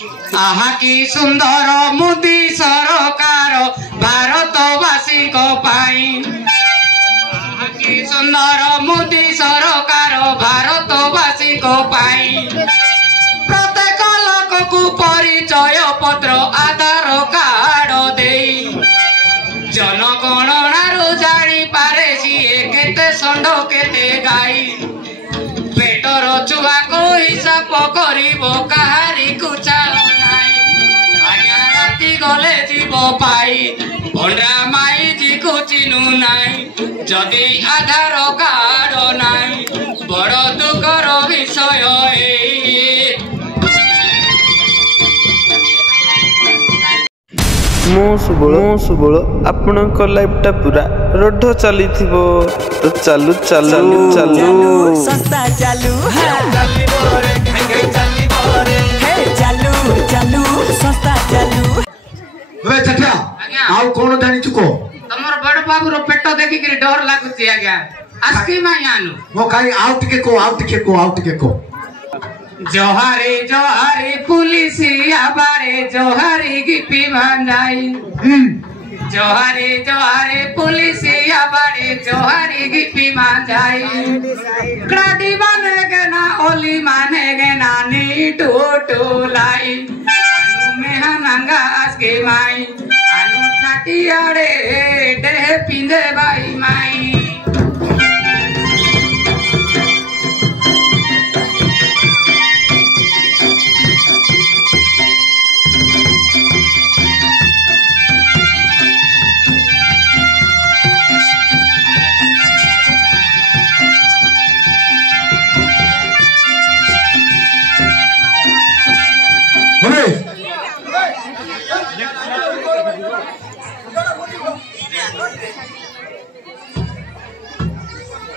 आहा की सुंदर मोदी सरकार भारतवासी को पाई आहा की सुंदर मोदी सरकार भारतवासी को पाई प्रत्येक लोक को परिचय पत्र आधार कार्ड दे जनगणना जानी पारे सीए केते षंड केते गाई पेटर छुआ को हिसाब करिबो काहारी को चाल नाई आज्ञा राति गले जीव पाई भंडा माई जी को चिनु नाई जदि आधार कार्ड नाई बड़ दुखर विषय ମୁଁ ସୁବଳ ଆପଣଙ୍କ ଲାଇଫଟା ପୁରା ରଢ ଚାଲିଥିବ ତ ଚାଲୁ ଚାଲୁ ଚାଲୁ ସଂସ୍ଥା ଚାଲୁ ଚାଲୁ ସଂସ୍ଥା ଚାଲୁ ଆଉ କଣ ଜାଣିଛୁ କହ ତମର ବଡ ବାବୁର ପେଟ ଦେଖିକିରି ଡର ଲାଗୁଛି ଆଜ୍ଞା ଆସ୍କି ମାୟାନୁ ମୋ କାଇଁ ଆଉ ଟିକେ କହ जोहारे जोहारे पुलिसिया बारे जोहारी गिपी भांजाई जोहारे जोहारे पुलिसिया बारे जोहारी गिपी भांजाई क्राडी मानेगे ना ओली मानेगे ना नी टू लाई अनु मेहनंगा आस्के माई अनु छाटियाड़े डेह पिंदे बाई माई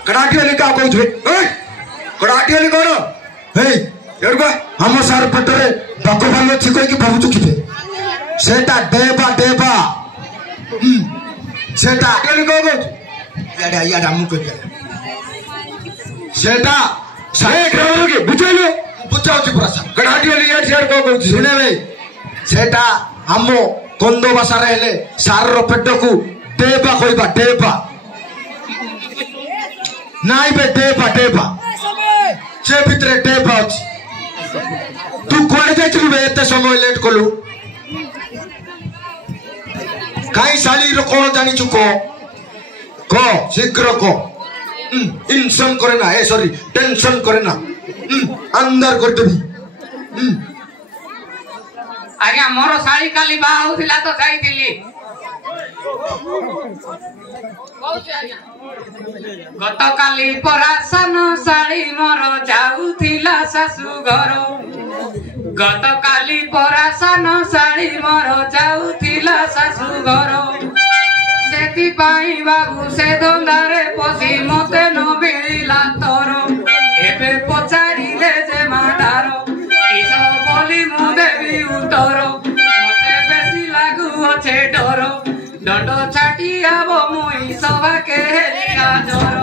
कड़ाटी वाली क्या कौन कड़ाटी वाली कौन हम सार पेटरे बाको भालो छिको की भाबु चुकिते सेटा देबा सेटा वाली कौन याडा मुको सेटा सारे ड्राइवर के बुझालो बुझाउची प्रसा कड़ाटी वाली यार शेयर को सुने भाई सेटा हमो कोंदो भाषा रे हेले सार रो पेट को देबा कहबा देबा नाई बे डेबा से भितरे डेबा अछि तू कोड़े जाइछु बे एते समय लेट कलु काई साली रो कोन जानिछु को शीघ्र को इनसन करे ना ए सॉरी टेंशन करे ना अंदर कर देबी आज्ञा मोर साली काली बा होतिला तो जाईतिली गतकाली परासन साड़ी मोर जाऊथिला सासु घर गतकाली परासन साड़ी मोर जाऊथिला सासु घर सेति पाई बाबू से धंदारे पसी मते न मिलिला तोर एबे पचारिले जे माडार किस बोली मु देवी उतर मते बेसी लागू अछे डर डंड छाटी आबो मुई सभा के हेलिया जर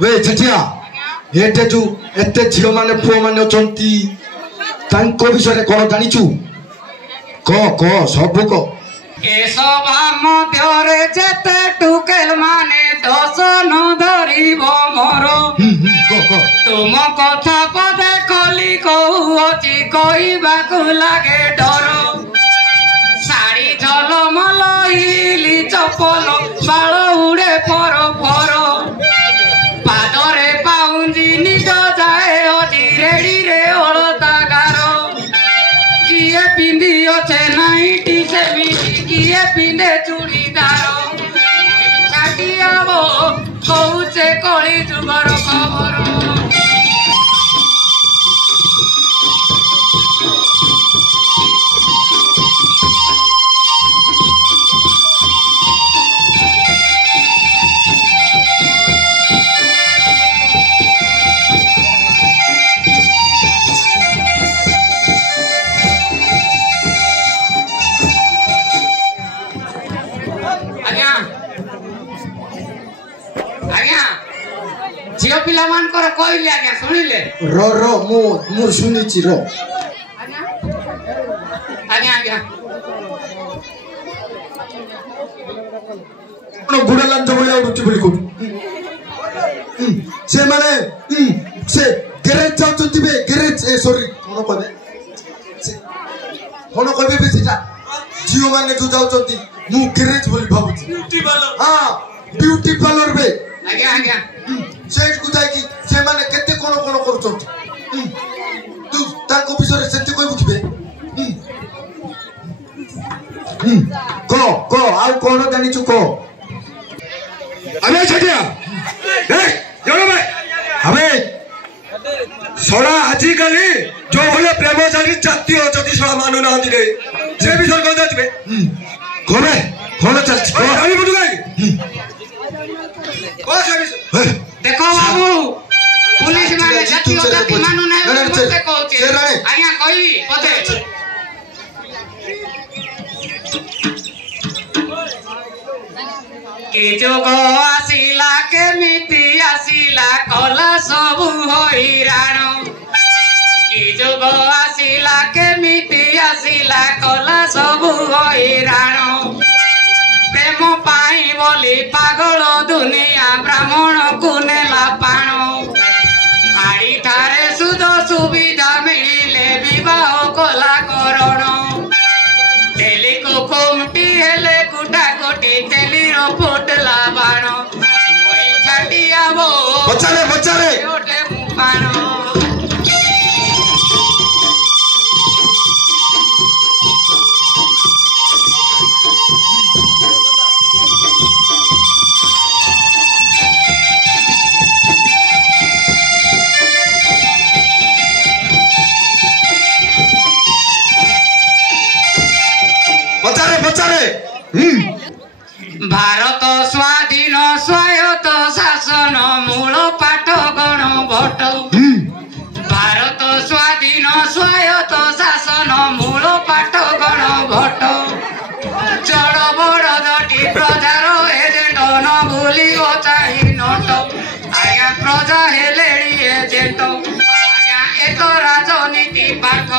वे छटिया एते जो एते झियो माने पुओ माने चंती तांको विषय कोन जानिछु को सब को ए सभा मध्यरे जेते टुकेल माने दस न धरिबो मोर तुम कथा पदे खली कहूची कहबाकू लागे डर साड़ी झलमल हिली चपल बाल उड़े फर फर पादरे पाउंजी निज जाए अजी रेडी रे अलता गार किए पिंदी अछे नाइटी सेमिटी किए पिंदे चूड़ीदार छाटी आबो कहूचे कली जुगर खबर କହିଲି ଆଜ୍ଞା ଶୁଣିଲେ ର ମୁଁ ଶୁଣିଛି ର ଆଜ୍ଞା ଆଜ୍ଞା ବୁଢା ଲାଞ୍ଚ ଭଳିଆ ଉଡୁଛି ବୋଲି କହୁଛୁ ସେମାନେ ସେ ଗ୍ୟାରେଜ ଯାଉଛନ୍ତି ବେ ଗ୍ୟାରେଜ ସରି କଣ କହିବେ ବେ ସେଟା ଝିଅ ମାନେ ଯୋଉ ଯାଉଛନ୍ତି ମୁଁ ଗ୍ୟାରେଜ ବୋଲି ଭାବୁଛି ହଁ ବିୟୁଟି ପାର୍ଲର ବେ ଆଜ୍ଞା ଆଜ୍ଞା ସେଇଠକୁ ଯାଇକି ସେମାନେ କେତେ କଣ କଣ କରୁଛନ୍ତି ତୁ ତାଙ୍କ ବିଷୟରେ ସେମିତି କହିବୁ କି ବେ କହ ଆଉ କଣ ଜାଣିଛୁ କହ अबे छटिया देख जोड़ो भाई अबे सोड़ा आजिकाली जो भले प्रेमचारी जाती हो जति सोड़ा मानु ना दिले से भी सर कोदा जबे कोने कोने चल जानी बुझु गाई को से देखो बाबू पुलिस माने जाति हो जाति मानु ना मते कहउचे आज्ञा कहबी पते के जोग आसिला केमिति आसिला कला सबु हैराण के जोग आसिला केमिति आसिला कला सबु हैराण प्रेम पाई बोली पागल दुनिया ब्राह्मण को नेला पाण हाड़ी ठारे सुध सुविधा मिले विवाह कला करण तेली को खुमटी हेले गुटा गोटी तेली रो फुटला बाण मोई छाटिया वो बच्चा रे ओटे मुपाण बच्चा रे भारत स्वाधीन स्वायत्त शासन मूल पाठ गण भट्ट भारत स्वाधीन स्वायत्त शासन मूल पाठ गण भट्ट चढ़ बड़ दटी प्रजार एजेंट न भूली चाही नट आज्ञा प्रजा हेले एजेंट आज्ञा एक राजनीति पाठ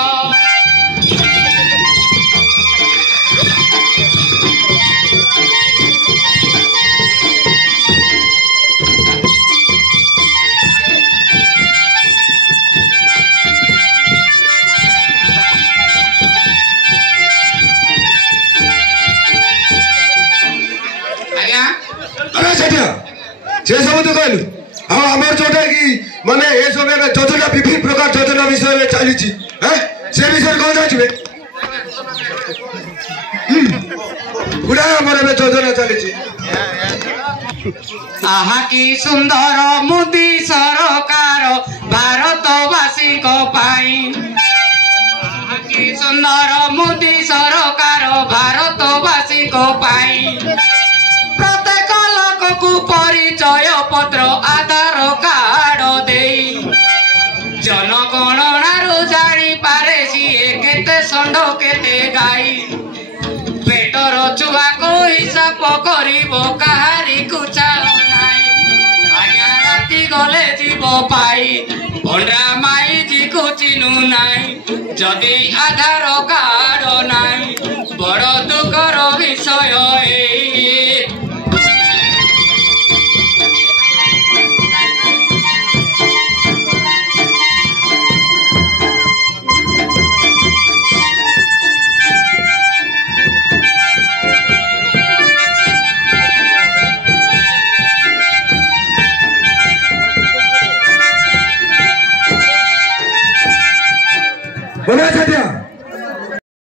से सब तो कहलु हाँ आमर जोटा कि माने ए सब योजना विभिन्न प्रकार योजना विषय में चली हैं से विषय कौन जाए गुड़ा आमर योजना चली आहा की सुंदर मोदी सरकार भारतवासी को पाई आहा की सुंदर मोदी सरकार भारतवासी को पाई प्रत्येक लोक को परिचय पत्र आधार कार्ड दे जनगणना जानी पारे सीए केते षंड केते गाई पेटर छुआ को हिसाब करिबो काहारी को चाल नाई आज्ञा राति गले जीव पाई भंडा माई जी को चिनु नाई जदि आधार कार्ड नाई बड़ दुखर विषय बना